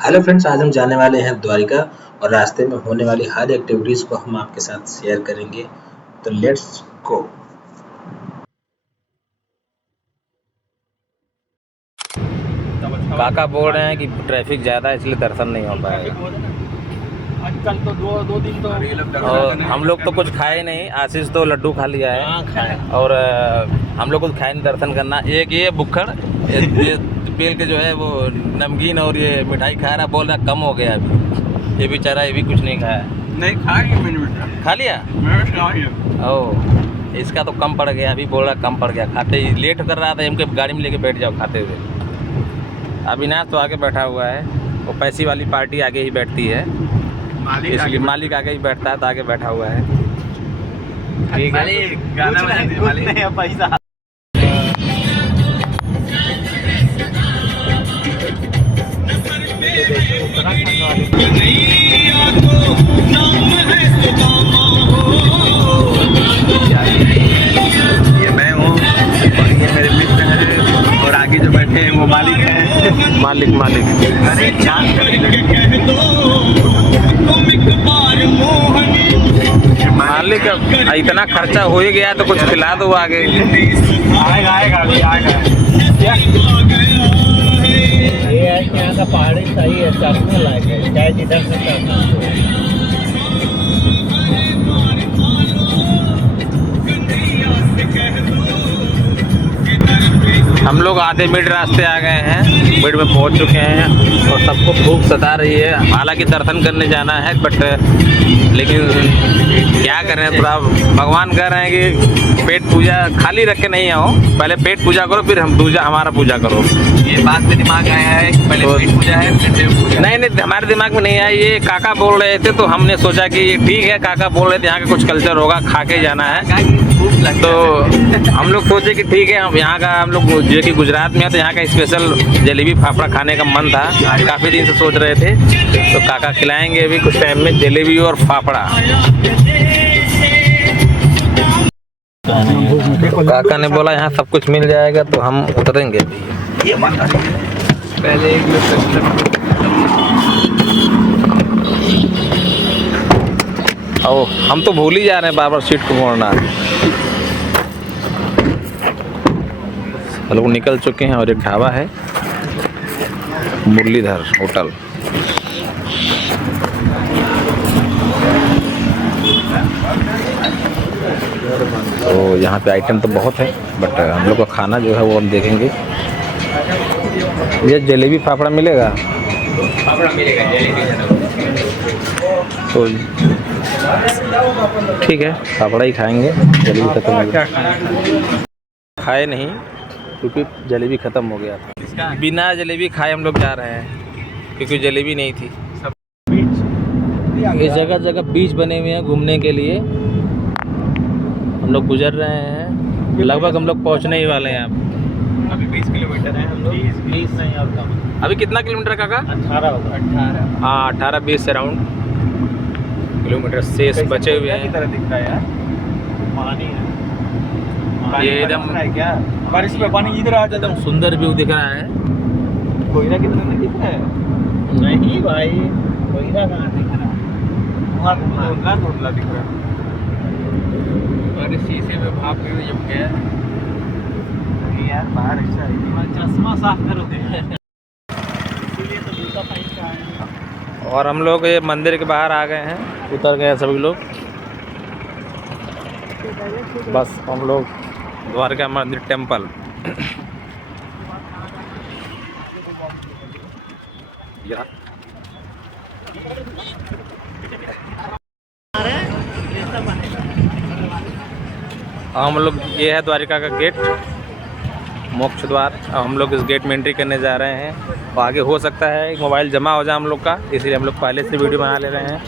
Hello friends, आज हम जाने वाले हैं द्वारिका और रास्ते में होने वाली हर एक्टिविटीज़ को हम आपके साथ शेयर करेंगे। तो लेट्स गो। काका बोल रहे हैं कि ट्रैफिक ज़्यादा है इसलिए दर्शन नहीं हो पाएगा। आजकल तो दो दिन तो और हम लोग तो कुछ खाए नहीं। आशीष तो लड्डू खा लिया है और हम लोग को खाए नहीं दर्शन करना। एक ये बुक्खड़ ये बेल के जो है वो नमकीन और ये मिठाई खा रहा, बोल रहा कम हो गया अभी। ये बेचारा ये भी कुछ नहीं खाया। नहीं खाएंगे मैंने खा लिया ओ, इसका तो कम पड़ गया। अभी बोल रहा कम पड़ गया। खाते ही लेट कर रहा था, इनके गाड़ी में लेके बैठ जाओ खाते हुए। अविनाश तो आगे बैठा हुआ है, वो पैसी वाली पार्टी आगे ही बैठती है, इसलिए मालिक आगे ही बैठता है तो आगे बैठा हुआ है। ठीक है, गाना बजाने पैसा ये मैं हूँ और ये मेरे मित्र हैं और आगे जो बैठे हैं वो मालिक हैं। मालिक अरे मालिक इतना खर्चा हो ही गया तो कुछ खिला दो आगे। आएगा ये है कि यहाँ का पहाड़ी सही है, चढ़ने लायक है, चाहे जिधर से चढ़ना। हम लोग आधे मिड रास्ते आ गए हैं, मिड में पहुंच चुके हैं और सबको भूख सता रही है। हालांकि दर्शन करने जाना है बट लेकिन क्या करें, थोड़ा भगवान कह रहे हैं कि पेट पूजा खाली रख के नहीं आओ, पहले पेट पूजा करो फिर हम दूजा हमारा पूजा करो। ये बात में दिमाग आया है कि पहले पेट पूजा है फिर देव पूजा। नहीं हमारे दिमाग में नहीं आया, ये काका बोल रहे थे तो हमने सोचा कि ठीक है, काका बोल रहे थे यहाँ का कुछ कल्चर होगा, खा के जाना है। तो हम लोग सोचे कि ठीक है, हम यहाँ का हम लोग जो कि गुजरात में है तो यहाँ का स्पेशल जलेबी फाफड़ा खाने का मन था, काफ़ी दिन से सोच रहे थे। तो काका खिलाएंगे अभी कुछ टाइम में जलेबी और फाफड़ा। तो काका ने बोला यहाँ सब कुछ मिल जाएगा तो हम उतरेंगे। पहले ओ, हम तो भूल ही जा रहे हैं बार बार सीट को मोड़ना। लोग निकल चुके हैं और एक ढाबा है, मुरलीधर होटल। तो यहाँ पे आइटम तो बहुत है बट हम लोग का खाना जो है वो हम देखेंगे। ये जलेबी फाफड़ा मिलेगा? फाफड़ा मिलेगा, तो ठीक है, फाफड़ा ही खाएंगे, जलेबी खत्म हो गया। खाए नहीं क्योंकि जलेबी ख़त्म हो गया था। बिना जलेबी खाए हम लोग जा रहे हैं क्योंकि जलेबी नहीं थी। ये जगह जगह बीच बने हुए हैं घूमने के लिए, हम लोग गुजर रहे हैं। लगभग हम लोग पहुंचने ही वाले हैं। अभी 20 किलोमीटर है हम लोग। 20 नहीं और कम। अभी कितना किलोमीटर काका? 18 होगा। 18 हाँ, 18-20 अराउंड किलोमीटर शेष बचे हुए हैं। तरह दिख रहा है यार, पानी है ये एकदम क्या बारिश में पानी इधर आ जाता एकदम सुंदर व्यू दिख रहा है। कोयला कितना नहीं दिख रहा है? नहीं भाई, कोयला कहाँ दिख रहा है? धुंधला दिख रहा है। और शीशे में भाप में जब गया यार बाहर ऐसा है, चश्मा साफ करो दे। इसीलिए तो जूता पहन के आए हैं। और हम लोग ये मंदिर के बाहर आ गए हैं, उतर गए हैं सभी लोग। बस हम लोग द्वारका मंदिर टेम्पल। हम लोग ये है द्वारिका का गेट, मोक्ष द्वार। अब हम लोग इस गेट में एंट्री करने जा रहे हैं और आगे हो सकता है मोबाइल जमा हो जाए हम लोग का, इसलिए हम लोग पहले से वीडियो बना ले रहे हैं।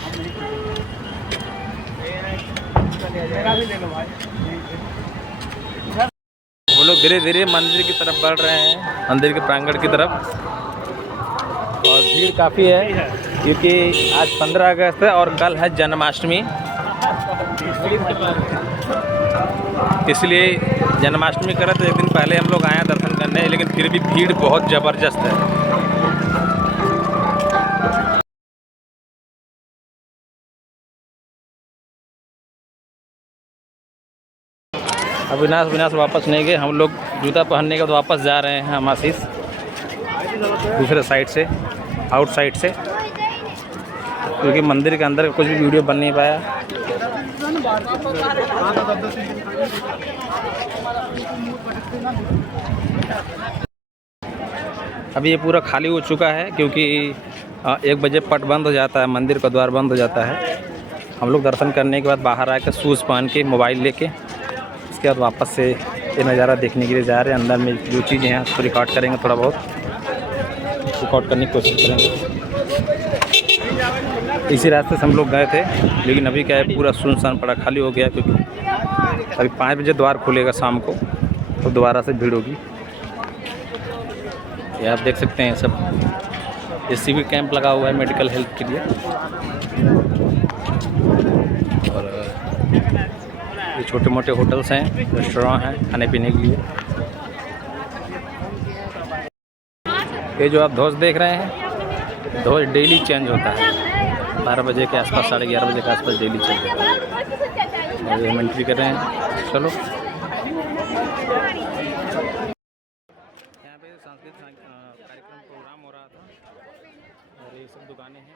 हम लोग धीरे धीरे मंदिर की तरफ बढ़ रहे हैं, मंदिर के प्रांगण की तरफ। और भीड़ काफ़ी है क्योंकि आज 15 अगस्त है और कल है जन्माष्टमी, इसलिए जन्माष्टमी करे तो एक दिन पहले हम लोग आए दर्शन करने, लेकिन फिर भी भीड़ बहुत ज़बरदस्त है। अविनाश वापस नहीं गए, हम लोग जूता पहनने के बाद वापस जा रहे हैं हम आशीष दूसरे साइड से, आउट साइड से, क्योंकि मंदिर के अंदर कुछ भी वीडियो बन नहीं पाया। अभी ये पूरा खाली हो चुका है क्योंकि 1 बजे पट बंद हो जाता है, मंदिर का द्वार बंद हो जाता है। हम लोग दर्शन करने के बाद बाहर आकर शूज़ पहन के मोबाइल लेके उसके बाद वापस से ये नज़ारा देखने के लिए जा रहे हैं। अंदर में जो चीज़ें हैं उसको रिकॉर्ड करेंगे, थोड़ा बहुत रिकॉर्ड करने की कोशिश करेंगे। इसी रास्ते से हम लोग गए थे, लेकिन अभी क्या है पूरा सुनसान पड़ा, खाली हो गया, क्योंकि अभी 5 बजे द्वार खुलेगा शाम को, तो दोबारा से भीड़ होगी। ये आप देख सकते हैं सब, ये सिविल कैंप लगा हुआ है मेडिकल हेल्थ के लिए, और ये छोटे मोटे होटल्स हैं, रेस्टोरेंट हैं खाने पीने के लिए। ये जो आप ध्वज देख रहे हैं, ध्वज डेली चेंज होता है, 12 बजे के आसपास, 11:30 बजे के आसपास डेली चेंज होता है। और ये हम एंट्री कर रहे हैं, चलो। यहाँ पे सांस्कृतिक कार्यक्रम प्रोग्राम हो रहा था और ये सब दुकानें हैं।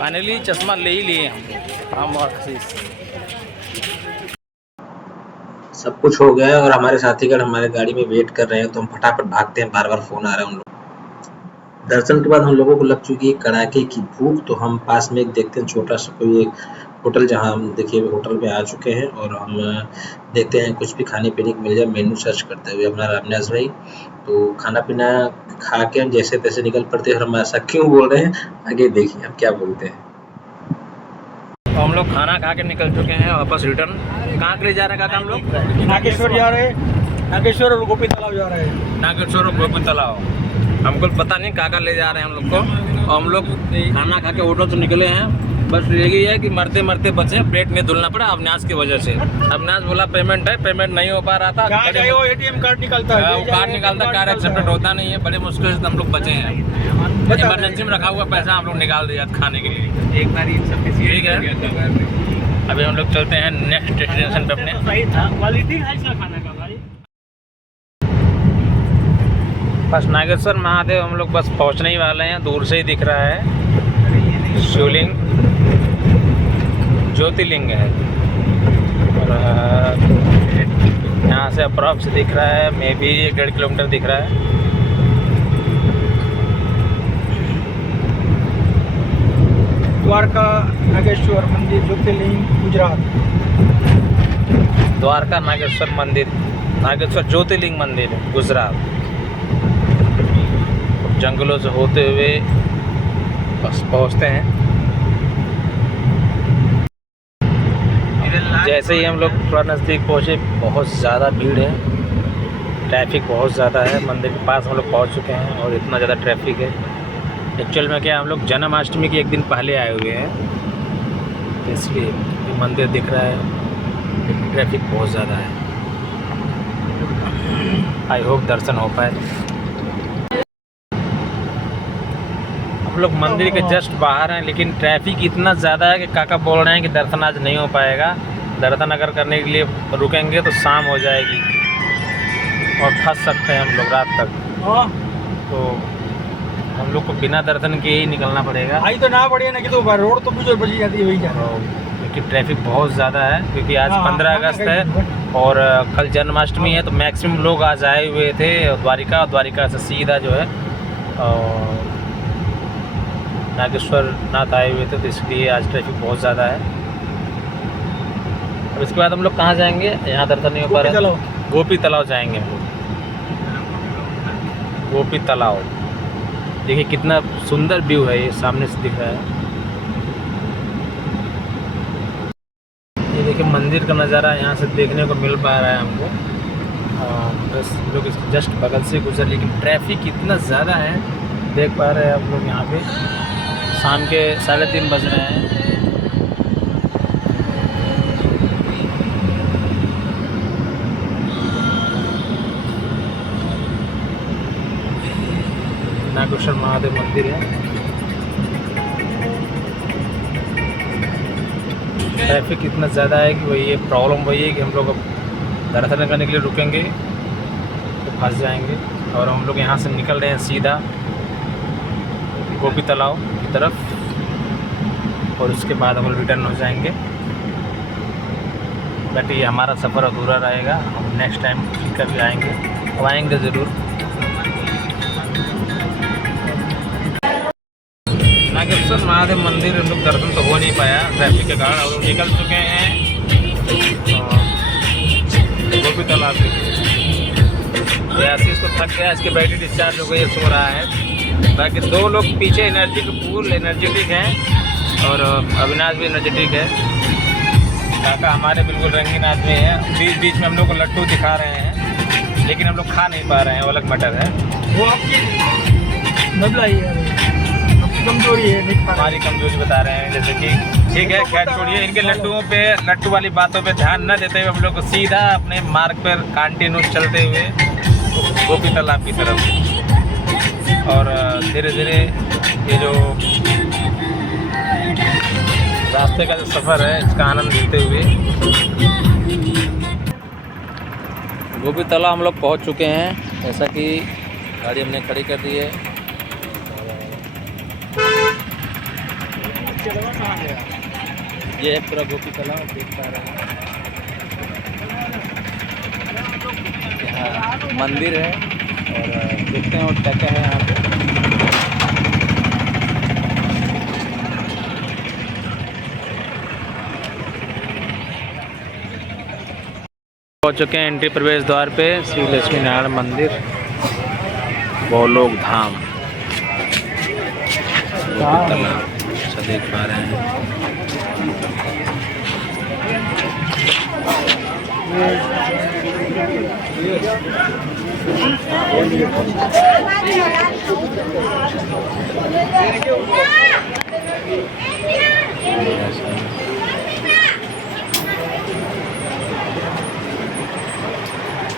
फाइनली चश्मा ले ही लिए हम और आशीष। सब कुछ हो गया है और हमारे साथीगण हमारे गाड़ी में वेट कर रहे हैं, तो हम फटाफट भागते हैं, बार-बार फ़ोन आ रहा है उन लोग। दर्शन के बाद हम लोगों को लग चुकी है कड़ाके की भूख, तो हम पास में एक देखते हैं छोटा सा कोई एक होटल, जहां हम देखिए होटल में आ चुके हैं और हम देखते हैं कुछ भी खाने पीने को मिल जाए। मेनू सर्च करते हुए अपना रामनाथ भाई, तो खाना पीना खा के हम जैसे तैसे निकल पड़ते हैं। और हम ऐसा क्यों बोल रहे हैं, आगे देखिए हम क्या बोलते हैं। तो हम लोग खाना खा के निकल चुके हैं वापस रिटर्न। कहाँ के लिए जा रहे हैं काका हम लोग? नागेश्वर जा रहे हैं, नागेश्वर और गोपी तालाब जा रहे हैं। नागेश्वर और गोपी तालाब, हमको पता नहीं काका ले जा रहे हैं हम लोग को। और हम लोग खाना खा के होटल से निकले हैं, बस यही है कि मरते मरते बचे, प्लेट नहीं धुलना पड़ा अविनाश की वजह से। अविनाश बोला पेमेंट है, पेमेंट नहीं हो पा रहा था। एटीएम कार्ड निकलता है, कार्ड निकालता, कार्ड एक्सेप्टेड होता नहीं है, बड़े मुश्किल से हम लोग बचे हैं। इमरजेंसी में रखा हुआ पैसा हम लोग निकाल दिया खाने के लिए। एक बार ठीक है, अभी हम लोग चलते हैं नेक्स्ट डेस्टिनेशन पे अपने। बस नागेश्वर महादेव हम लोग बस पहुंचने ही वाले हैं, दूर से ही दिख रहा है शिवलिंग, ज्योतिर्लिंग है। और यहाँ से अप्रॉक्स दिख रहा है, मे बी 1.5 किलोमीटर दिख रहा है। द्वारका नागेश्वर मंदिर ज्योतिर्लिंग गुजरात। द्वारका नागेश्वर मंदिर, नागेश्वर ज्योतिर्लिंग मंदिर गुजरात। जंगलों से होते हुए बस पहुँचते हैं। जैसे ही हम लोग थोड़ा नज़दीक पहुँचे, बहुत ज़्यादा भीड़ है, ट्रैफिक बहुत ज़्यादा है। मंदिर के पास हम लोग पहुँच चुके हैं और इतना ज़्यादा ट्रैफिक है। एक्चुअल में क्या, हम लोग जन्माष्टमी के 1 दिन पहले आए हुए हैं, तो इसलिए मंदिर दिख रहा है, लेकिन ट्रैफिक बहुत ज़्यादा है। आई होप दर्शन हो पाए। हम लोग मंदिर के जस्ट बाहर हैं, लेकिन ट्रैफिक इतना ज़्यादा है कि काका बोल रहे हैं कि दर्शन आज नहीं हो पाएगा। दर्शन अगर करने के लिए रुकेंगे तो शाम हो जाएगी और फंस सकते हैं हम लोग रात तक। तो हम लोग को बिना दर्शन के ही निकलना पड़ेगा। आई तो ना बढ़िया ना कि तो रोड तो कुछ बची जाती है, वही जा रहा है। क्योंकि ट्रैफिक बहुत ज़्यादा है, क्योंकि आज 15 अगस्त है और कल जन्माष्टमी है, तो मैक्सिमम लोग आज आए हुए थे द्वारिका। द्वारिका से सीधा जो है नागेश्वर नाथ आए हुए थे, तो इसलिए आज ट्रैफिक बहुत ज़्यादा है। उसके बाद हम लोग कहाँ जाएंगे? यहाँ दर्शन नहीं हो पा रहा है, गोपी तालाब जाएंगे हम लोग। गोपी तालाब देखिए कितना सुंदर व्यू है, ये सामने से दिख रहा है। ये देखिए मंदिर का नज़ारा यहाँ से देखने को मिल पा रहा है हमको। बस लोग इसके जस्ट बगल से गुजर, लेकिन ट्रैफिक इतना ज़्यादा है, देख पा रहे हैं आप लोग। यहाँ पे शाम के 3:30 बज रहे हैं। नागेश्वर महादेव मंदिर है। ट्रैफिक इतना ज़्यादा है कि वही प्रॉब्लम वही है कि हम लोग अब दर्शन करने के लिए रुकेंगे तो फंस जाएंगे। और हम लोग यहाँ से निकल रहे हैं सीधा गोपी तालाब की तरफ, और उसके बाद हम लोग रिटर्न हो जाएंगे। बट ये हमारा सफ़र अधूरा रहेगा, हम नेक्स्ट टाइम कभी आएंगे, अब आएंगे ज़रूर। नागेश्वर महादेव मंदिर हम लोग दर्शन तो हो नहीं पाया ट्रैफिक के कारण, और निकल चुके हैं गोपी तालाब से। आशीष तो थक गया, इसकी बैटरी डिस्चार्ज हो गई, सो रहा है। बाकी 2 लोग पीछे फुल एनर्जेटिक हैं, और अविनाश भी एनर्जेटिक है। काका हमारे बिल्कुल रंगीन आदमी है। बीच बीच में हम लोग को लड्डू दिखा रहे हैं, लेकिन हम लोग खा नहीं पा रहे हैं, वो अलग मैटर है। वो आपकी कमजोरी है, हमारी कमजोरी बता रहे हैं। जैसे कि ठीक है, खैर छोड़िए, इनके लड्डू वाली बातों पे ध्यान न देते हुए हम लोग को सीधा अपने मार्ग पर कंटिन्यू चलते हुए गोपी तालाब की तरफ, और धीरे धीरे ये जो रास्ते का जो सफ़र है इसका आनंद लेते हुए गोपी तालाब हम लोग पहुंच चुके हैं। जैसा कि गाड़ी हमने खड़ी कर दी है। ये है पूरा गोपी तालाब, देख पा रहे हैं। यहाँ मंदिर है, और देखते हैं और क्या क्या है यहाँ पे। पहुँच चुके हैं एंट्री प्रवेश द्वार पे, श्री लक्ष्मी नारायण मंदिर गोलोक धाम गोपी तालाब अच्छा देख पा रहे हैं।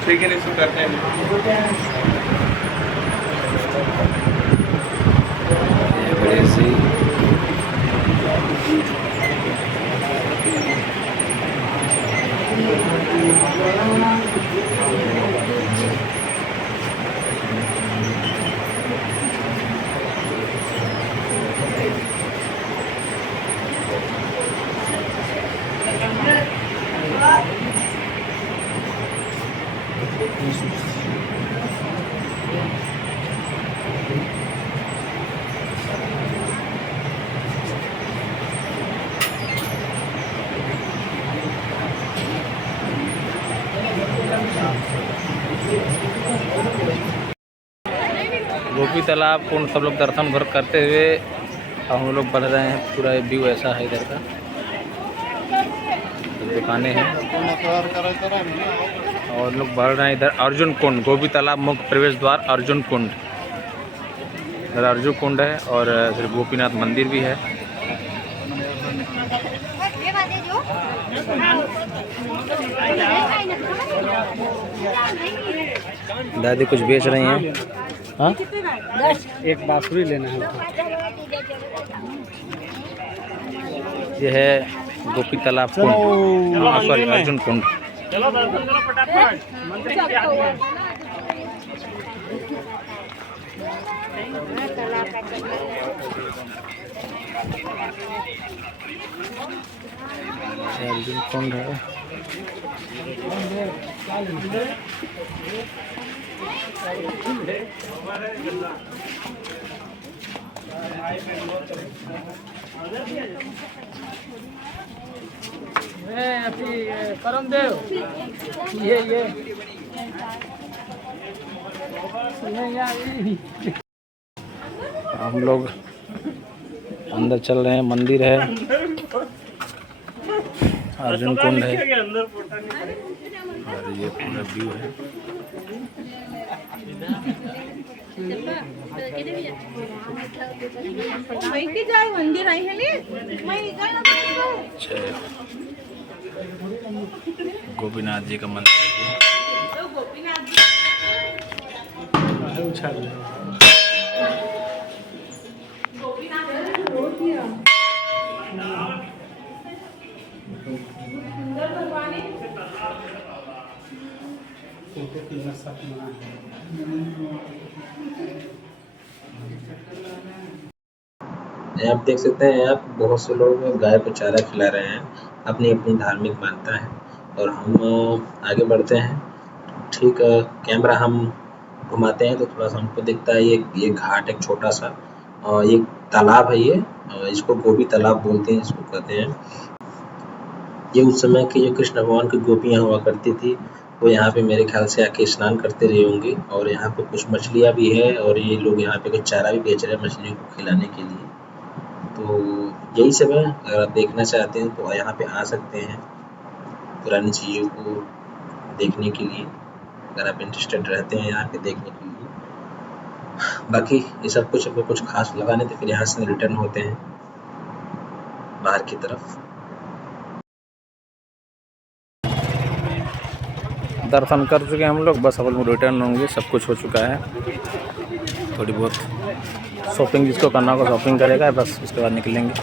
ठीक है, नहीं करते हैं। बड़ी सी गोपी तालाब को सब लोग दर्शन भर करते हुए अब हम लोग बढ़ रहे हैं। पूरा व्यू ऐसा है इधर का, दुकानें हैं और लोग बढ़ रहे हैं इधर। अर्जुन कुंड, गोपी तालाब मुख्य प्रवेश द्वार अर्जुन कुंड, इधर अर्जुन कुंड है और श्री गोपीनाथ मंदिर भी है। दादी कुछ बेच रही हैं। हाँ, एक बांसुरी लेना है। ये है गोपी तालाब कुंड, सॉरी अर्जुन कुंड। चलो दर्शन करो फटाफट, मंदिर के आगे। अर्जुन कुंड है। करम देव ये हम लोग अंदर चल रहे हैं। मंदिर है, अर्जुन कुंड है और ये पूरा व्यू है। मंदिर आई है गोपीनाथ जी का मंदिर है। आप देख सकते हैं, आप बहुत से लोग गाय को चारा खिला रहे हैं, अपनी अपनी धार्मिक मान्यता है। और हम आगे बढ़ते हैं। ठीक कैमरा हम घुमाते हैं तो थोड़ा सा हमको दिखता है ये घाट एक छोटा सा और एक तालाब है। ये इसको गोपी तालाब बोलते हैं, इसको कहते हैं। ये उस समय की जो कृष्ण भगवान की गोपियाँ हुआ करती थी, वो यहाँ पे मेरे ख्याल से आके स्नान करते रही होंगी। और यहाँ पे कुछ मछलियाँ भी है और ये लोग यहाँ पे कुछ चारा भी बेच रहे हैं मछलियों को खिलाने के लिए। तो यही सब है। अगर आप देखना चाहते हैं तो यहाँ पे आ सकते हैं पुरानी चीज़ों को देखने के लिए, अगर आप इंटरेस्टेड रहते हैं यहाँ पे देखने के लिए। बाकी ये सब कुछ आपको कुछ खास लगा नहीं तो फिर यहाँ से रिटर्न होते हैं बाहर की तरफ। दर्शन कर चुके हैं हम लोग, बस अब हम रिटर्न होंगे। सब कुछ हो चुका है। थोड़ी बहुत शॉपिंग जिसको करना होगा शॉपिंग करेगा, बस उसके बाद निकलेंगे।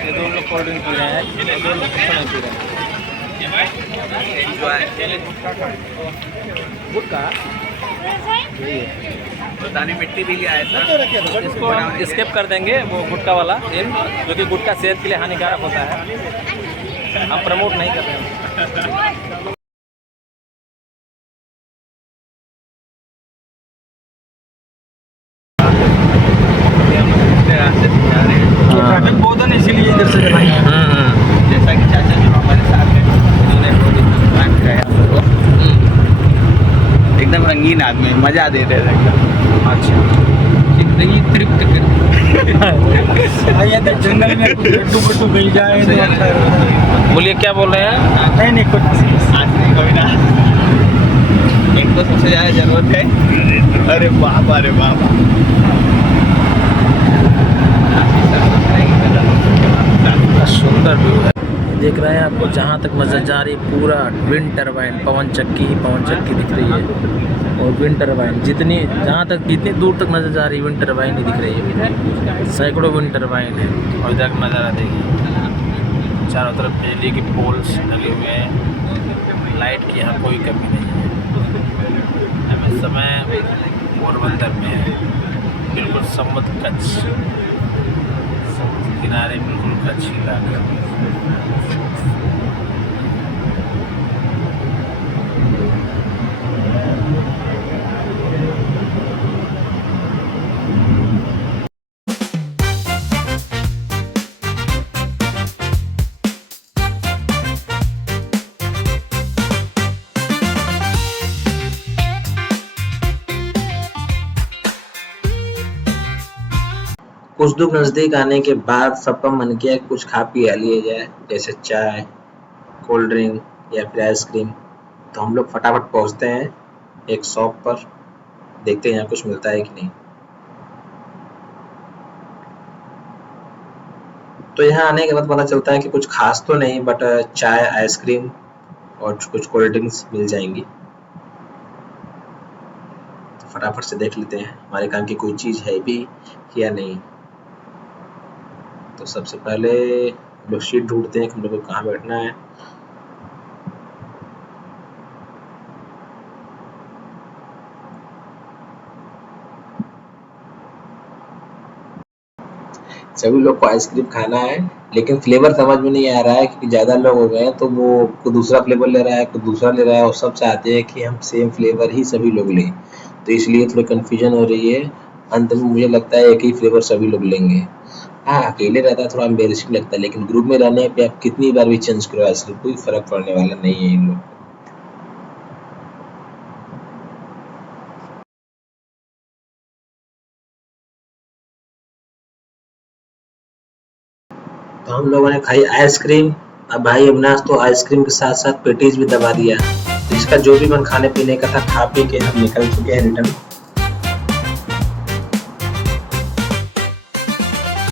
ये दो लोग कोल्ड ड्रिंक पी रहे हैं, ये दो लोग कुछ नहीं पी रहे हैं। गुटखा दानी मिट्टी भी लिया है, इसको स्किप कर देंगे, वो गुटखा वाला इन, जो कि गुटखा सेहत के लिए हानिकारक होता है। हम प्रमोट नहीं कर रहे हैं। बहुत है इसीलिए इधर से जैसा कि चाचा जो हमारे साथ हैं उन्होंने एकदम रंगीन आदमी, मजा दे रहे थे एकदम। अच्छा जिंदगी तृप्त कर जंगल में लड्डू मिल जाए। बोलिए क्या बोल रहे हैं? नहीं कुछ आज नहीं, कोई ना। एक तो सबसे ज़्यादा जरूरत है। अरे बाबा अरे बाबा, सुंदर व्यू है। देख रहे हैं आपको जहाँ तक नजर जा रही पूरा विंड टरबाइन, पवन चक्की दिख रही है। और विंड टरबाइन जहाँ तक जितनी दूर तक नजर जा रही विंड टरबाइन ही दिख रही है। सैकड़ों विंड टरबाइन है। और इधर नज़ारा देखिए, चारों तरफ बिजली के पोल्स लगे हुए हैं। लाइट की यहाँ कोई कमी नहीं है। हमें समय पोरबंदर में है, बिल्कुल समुद्र कच्छ किनारे, बिल्कुल कच्छ इलाका। कुछ दूर नज़दीक आने के बाद सबका मन किया कुछ खा पी लिया जाए, जैसे चाय, कोल्ड ड्रिंक या फिर आइसक्रीम। तो हम लोग फटाफट पहुंचते हैं एक शॉप पर, देखते हैं यहाँ कुछ मिलता है कि नहीं। तो यहाँ आने के बाद पता चलता है कि कुछ खास तो नहीं, बट चाय, आइसक्रीम और कुछ कोल्ड ड्रिंक्स मिल जाएंगी। तो फटाफट से देख लेते हैं हमारे काम की कोई चीज़ है भी या नहीं। तो सबसे पहले हम लोग सीट ढूंढते हैं कि हम लोग को कहाँ बैठना है। सभी लोग को आइसक्रीम खाना है, लेकिन फ्लेवर समझ में नहीं आ रहा है क्योंकि ज़्यादा लोग हो गए हैं, तो वो कोई दूसरा फ्लेवर ले रहा है, कोई दूसरा ले रहा है और सब चाहते हैं कि हम सेम फ्लेवर ही सभी लोग लें। तो इसलिए थोड़ी कन्फ्यूजन हो रही है। अंत में मुझे लगता है एक ही फ्लेवर सभी लोग लेंगे। हाँ, अकेले रहता है थोड़ा एम्बैरेसिंग लगता है, लेकिन ग्रुप में रहने पे आप कितनी बार भी चेंज करो आइसक्रीम, कोई फ़र्क पड़ने वाला नहीं है इन लोग को। तो हम लोगों ने खाई आइसक्रीम। अब भाई अविनाश तो आइसक्रीम के साथ साथ पेटीज भी दबा दिया। तो इसका जो भी मन खाने पीने का था खा पी के हम निकल चुके हैं रिटर्न।